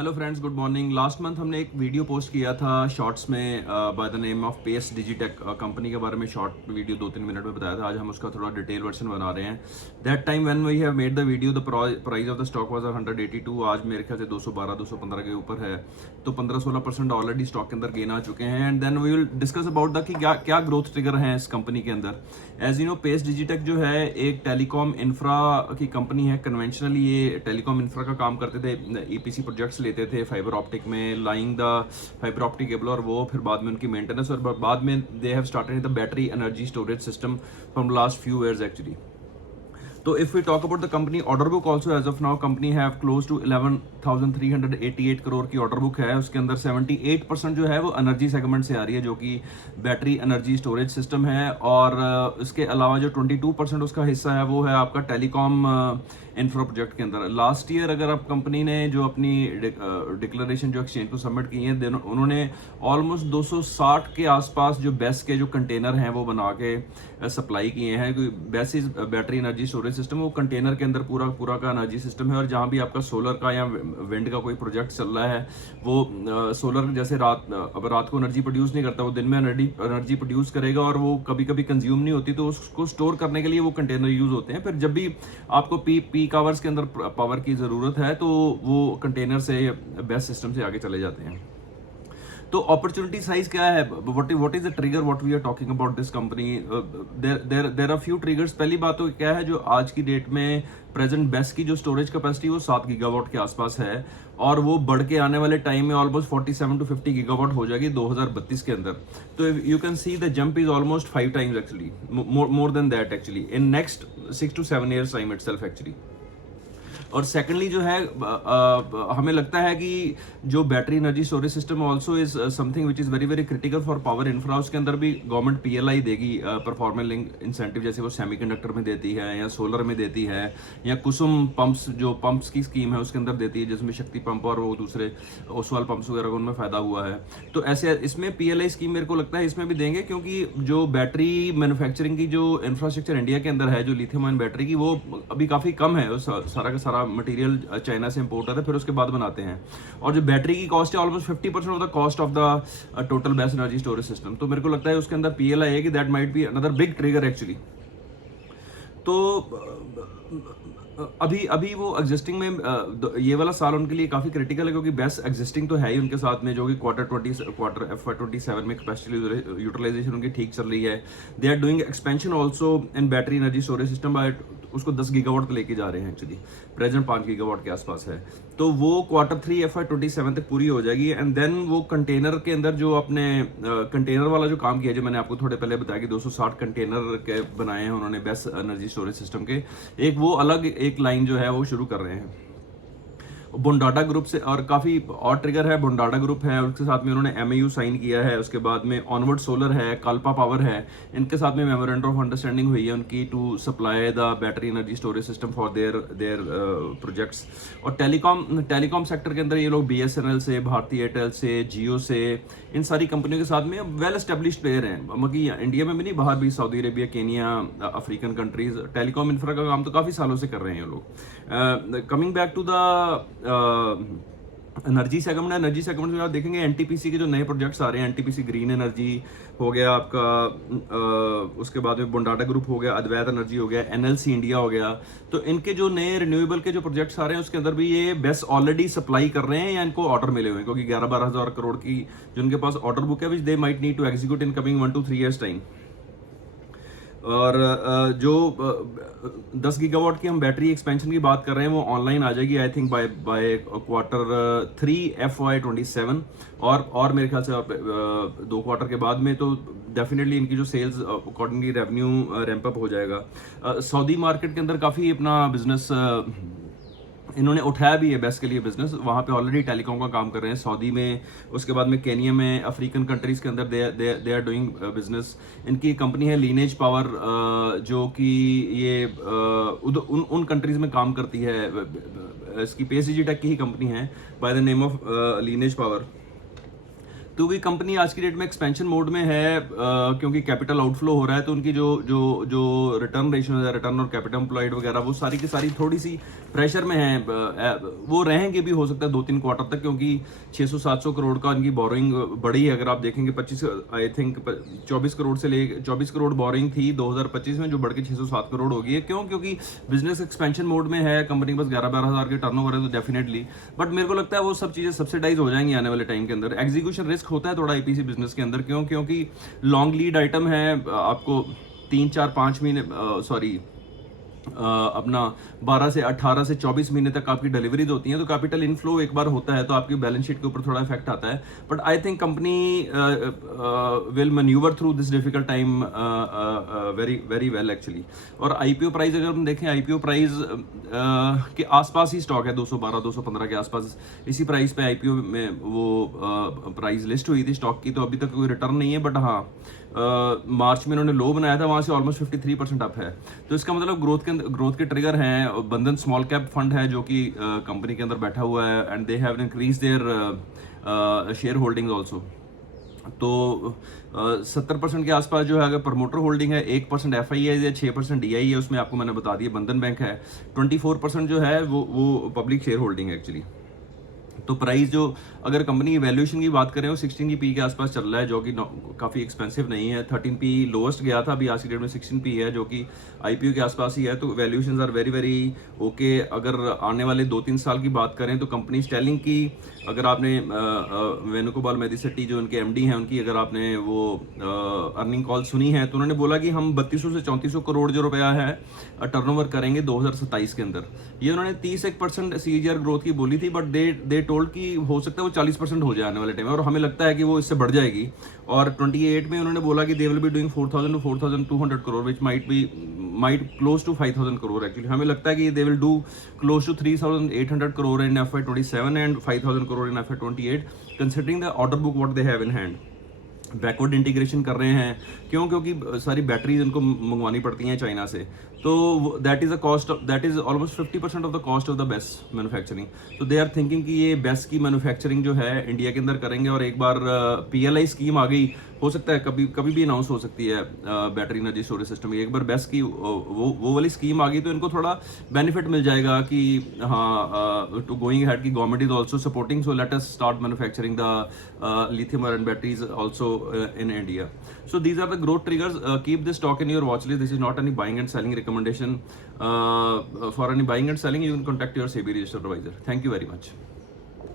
Hello friends, good morning. Last month हमने एक video post किया था शॉर्ट्स में by the name of Pace Digitek company के बारे में। शॉर्ट वीडियो 2-3 मिनट में बताया था। आज हम उसका थोड़ा डिटेल वर्जन बना रहे हैं। That time when we have made the video the price of the stock was 182। आज मेरे ख्याल से 212-215 के ऊपर है। तो 15-16% ऑलरेडी स्टॉक के अंदर गेन आ चुके हैं। And then we will discuss about the कि क्या ग्रोथ ट्रिगर हैं इस कंपनी के अंदर। As you know, Pace Digitek जो है एक टेलीकॉम इंफ्रा की कंपनी है। कन्वेंशनली ये टेलीकॉम इंफ्रा का काम करते थे, ईपीसी प्रोजेक्ट्स लेते थे फाइबर ऑप्टिक में, laying the fibre optic cable और वो फिर बाद में उनकी मेंटेनेंस, और बाद में they have started the battery energy storage system from last few years actually. तो if we talk about the company order book also, as of now company have close to 11,388 crore की ऑर्डर बुक है। उसके अंदर 78% जो है वो energy segment से आ रही है, जो कि बैटरी एनर्जी स्टोरेज सिस्टम है। और इसके अलावा जो 22% उसका हिस्सा है वो है आपका टेलीकॉम इंफ्रा प्रोजेक्ट के अंदर। लास्ट ईयर अगर आप कंपनी ने जो अपनी डिक्लेरेशन जो एक्सचेंज को सबमिट की है, उन्होंने ऑलमोस्ट 260 के आसपास जो बेस के जो कंटेनर हैं वो बना के सप्लाई किए हैं। Base is battery energy storage system, वो कंटेनर के अंदर पूरा का एनर्जी सिस्टम है। और जहाँ भी आपका सोलर का या विंड का कोई प्रोजेक्ट चल रहा है, वो सोलर जैसे अब रात को एनर्जी प्रोड्यूस नहीं करता, वो दिन में एनर्जी प्रोड्यूस करेगा और वो कभी कभी कंज्यूम नहीं होती, तो उसको स्टोर करने के लिए वो कंटेनर यूज होते हैं। फिर जब भी आपको पीक आवर्स के अंदर पावर की जरूरत है, तो वो कंटेनर से बेस्ट सिस्टम से आगे चले जाते हैं। तो अपॉर्चुनिटी साइज क्या है, what is the trigger what we are talking about this company. There are few triggers. पहली बात तो क्या है, जो आज की डेट में प्रेजेंट बेस्ट की जो स्टोरेज कैपेसिटी वो 7 गीगावाट के आसपास है, और वो बढ़ के आने वाले टाइम में ऑलमोस्ट 47 to 50 गीगावाट हो जाएगी 2032 के अंदर। तो you can see the jump is almost 5 times actually, more than that actually in next 6 to 7 years time itself actually. और सेकेंडली जो है, हमें लगता है कि जो battery energy storage system also is something which is very very critical for power infra. उसके अंदर भी गवर्नमेंट पीएलआई देगी, परफॉर्मेंस लिंक इंसेंटिव, जैसे वो सेमीकंडक्टर में देती है या सोलर में देती है, या कुसुम पंप्स जो पंप्स की स्कीम है उसके अंदर देती है, जिसमें शक्ति पंप और वो दूसरे ओसवाल पंप्स वगैरह उनमें फायदा हुआ है। तो ऐसे इसमें पीएलआई स्कीम मेरे को लगता है इसमें भी देंगे, क्योंकि जो बैटरी मैन्युफैक्चरिंग की जो इंफ्रास्ट्रक्चर इंडिया के अंदर है, जो लिथियम आयन बैटरी की, वो अभी काफ़ी कम है। सारा का सारा मटेरियल चाइना से इंपोर्ट होता है, फिर उसके बाद बनाते हैं। और जो बैटरी की कॉस्ट है almost 50% of the cost of the total best energy storage system. तो मेरे को लगता है उसके अंदर पीएलआई है कि that might be another big trigger actually. तो अभी वो एग्जिस्टिंग में ये वाला साल उनके लिए काफी क्रिटिकल है, क्योंकि बेस्ट एग्जिस्टिंग तो है ही उनके साथ में, जो कि क्वार्टर FY27 में कैपेसिटी यूटिलाइजेशन उनकी ठीक चल रही है। They are doing expansion also in battery energy storage system by, उसको 10 गीगावाट तक लेके जा रहे हैं एक्चुअली। प्रेजेंट 5 गीगावाट के आसपास है। तो वो Q3 FY27 तक पूरी हो जाएगी। एंड देन वो कंटेनर के अंदर जो अपने कंटेनर वाला जो काम किया, जो मैंने आपको थोड़े पहले बताया कि 260 कंटेनर के बनाए हैं उन्होंने बेस्ट एनर्जी स्टोरेज सिस्टम के, एक वो अलग एक लाइन जो है वो शुरू कर रहे हैं बुंडाटा ग्रुप से। और काफ़ी और ट्रिगर है, बुंडाटा ग्रुप है, उसके साथ में उन्होंने MAU साइन किया है। उसके बाद में ऑनवर्ड सोलर है, कल्पा पावर है, इनके साथ में मेमोरेंडम ऑफ अंडरस्टैंडिंग हुई है उनकी to supply the battery energy storage system for their projects. और टेलीकॉम सेक्टर के अंदर ये लोग BSNL से, भारती एयरटेल से, जियो से, इन सारी कंपनियों के साथ में वेल एस्टेब्लिश्ड प्लेयर हैं। मतलब इंडिया में भी नहीं, बाहर भी, Saudi Arabia, Kenya, African countries telecom infra का काम तो काफ़ी सालों से कर रहे हैं ये लोग। Coming back to the energy segment में आप देखेंगे एनटीपीसी के जो नए प्रोजेक्ट्स आ रहे हैं, एनटीपीसी ग्रीन एनर्जी हो गया आपका, उसके बाद में बुंडाटा ग्रुप हो गया, अद्वैत एनर्जी हो गया, NLC इंडिया हो गया। तो इनके जो नए रिन्यूएबल के जो प्रोजेक्ट्स आ रहे हैं उसके अंदर भी ये बेस्ट ऑलरेडी सप्लाई कर रहे हैं या इनको ऑर्डर मिले हुए हैं, क्योंकि 11-12 हज़ार करोड़ की जो उनके पास ऑर्डर बुक है, which they might need to execute in coming 1 to 3 years time. और जो 10 गीगावाट की हम बैटरी एक्सपेंशन की बात कर रहे हैं, वो ऑनलाइन आ जाएगी I think by Q3 FY27, और मेरे ख्याल से 2 क्वार्टर के बाद में तो डेफिनेटली इनकी जो sales accordingly revenue ramp up हो जाएगा। सऊदी मार्केट के अंदर काफ़ी अपना बिजनेस इन्होंने उठाया भी है बेस्ट के लिए बिजनेस, वहाँ पे ऑलरेडी टेलीकॉम का काम कर रहे हैं सऊदी में, उसके बाद में केनिया में, अफ्रीकन कंट्रीज के अंदर दे आर डूइंग बिजनेस। इनकी कंपनी है लीनेज पावर, जो कि ये उन कंट्रीज में काम करती है। इसकी पेस डिजिटेक की ही कंपनी है bye the name of lineage power. क्योंकि कंपनी आज की डेट में एक्सपेंशन मोड में है, क्योंकि कैपिटल आउटफ्लो हो रहा है, तो उनकी जो जो जो रिटर्न रेशियो है, रिटर्न और कैपिटल एम्प्लॉयड वगैरह, वो सारी की सारी थोड़ी सी प्रेशर में है। वो रहेंगे भी हो सकता है 2-3 क्वार्टर तक, क्योंकि 600-700 करोड़ का उनकी बोरिंग बढ़ी है। अगर आप देखेंगे 25 आई थिंक 24 करोड़ से ले 24 करोड़ बोरिंग थी 2025 में, जो बढ़ के 607 करोड़ हो गई है। क्यों? क्योंकि बिजनेस एक्सपेंशन मोड में है, कंपनी बस 11-12 हज़ार के टर्नओवर है, तो डेफिनेटली। बट मेरे को लगता है वो सब चीज़ें सब्सिडाइज हो जाएंगी आने वाले टाइम के अंदर। एग्जीक्यूशन रिस्क होता है थोड़ा आईपीसी बिजनेस के अंदर। क्यों? क्योंकि लॉन्ग लीड आइटम है, आपको 3-4-5 महीने अपना 12 से 18 से 24 महीने तक आपकी डिलीवरीज होती हैं, तो कैपिटल इनफ्लो एक बार होता है तो आपकी बैलेंस शीट के ऊपर थोड़ा इफेक्ट आता है। But I think company will manoeuvre through this difficult time very very well actually. और आईपीओ प्राइस अगर हम देखें, आईपीओ प्राइस के आसपास ही स्टॉक है, 212-215 के आसपास, इसी प्राइस पे आईपीओ में वो प्राइस लिस्ट हुई थी स्टॉक की। तो अभी तक कोई रिटर्न नहीं है, बट हाँ मार्च में इन्होंने लो बनाया था, वहां से ऑलमोस्ट 53% अप है। तो इसका मतलब ग्रोथ के ट्रिगर हैं। बंधन स्मॉल कैप फंड है जो कि कंपनी के अंदर बैठा हुआ है, and they have increase their share holdings also. तो 70% के आसपास जो है अगर प्रमोटर होल्डिंग है, 1% एफआई है या 6% डीआई है, उसमें आपको मैंने बता दिया बंधन बैंक है। 24% जो है वो पब्लिक शेयर होल्डिंग है एक्चुअली। तो प्राइस जो अगर कंपनी की वैल्यूएशन की बात करें वो 16 पी के आसपास चल रहा है, जो कि काफ़ी एक्सपेंसिव नहीं है। 13 पी लोएस्ट गया था, अभी आज की डेट में 16 पी है, जो कि आईपीओ के आसपास ही है। तो valuations are very very okay. अगर आने वाले 2-3 साल की बात करें तो कंपनी स्टेलिंग की, अगर आपने वेणुगोपाल मेदिसेट्टी जो उनके एमडी हैं, उनकी अगर आपने वो अर्निंग कॉल सुनी है, तो उन्होंने बोला कि हम 3200 से 3400 करोड़ जो रुपया है टर्नओवर करेंगे 2027 के अंदर। ये उन्होंने 31% सीएजीआर ग्रोथ की बोली थी, बट दे टोल्ड कि हो सकता है वो 40% हो जाए आने वाले टाइम में, और हमें लगता है कि वो इससे बढ़ जाएगी। और 28 में उन्होंने बोला कि they will be doing 4000 to 4200 crore, which might close to 5000 crore actually. हमें लगता है कि they will do close to 3800 crore in FY27 and 5000 crore in FY28, considering the order book what they have in hand. Backward integration कर रहे हैं। क्यों? क्योंकि सारी बैटरीज उनको मंगवानी पड़ती हैं चाइना से, तो that is a cost, that is almost 50% of the cost of the best manufacturing. तो दे आर थिंकिंग कि ये बेस्ट की मैन्युफैक्चरिंग जो है इंडिया के अंदर करेंगे। और एक बार पीएलआई स्कीम आ गई, हो सकता है कभी भी अनाउंस हो सकती है बैटरी एनर्जी स्टोरेज सिस्टम की। एक बार बेस्ट की वो वाली स्कीम आ गई तो इनको थोड़ा बेनिफिट मिल जाएगा कि हाँ टू गोइंग हैड की government is also supporting, so let us start manufacturing the lithium ion batteries also in India. So these are the growth triggers. Keep this stock in your watch list. This is not any buying and selling recommendation. For any buying and selling, you can contact your SEBI registered advisor. Thank you very much.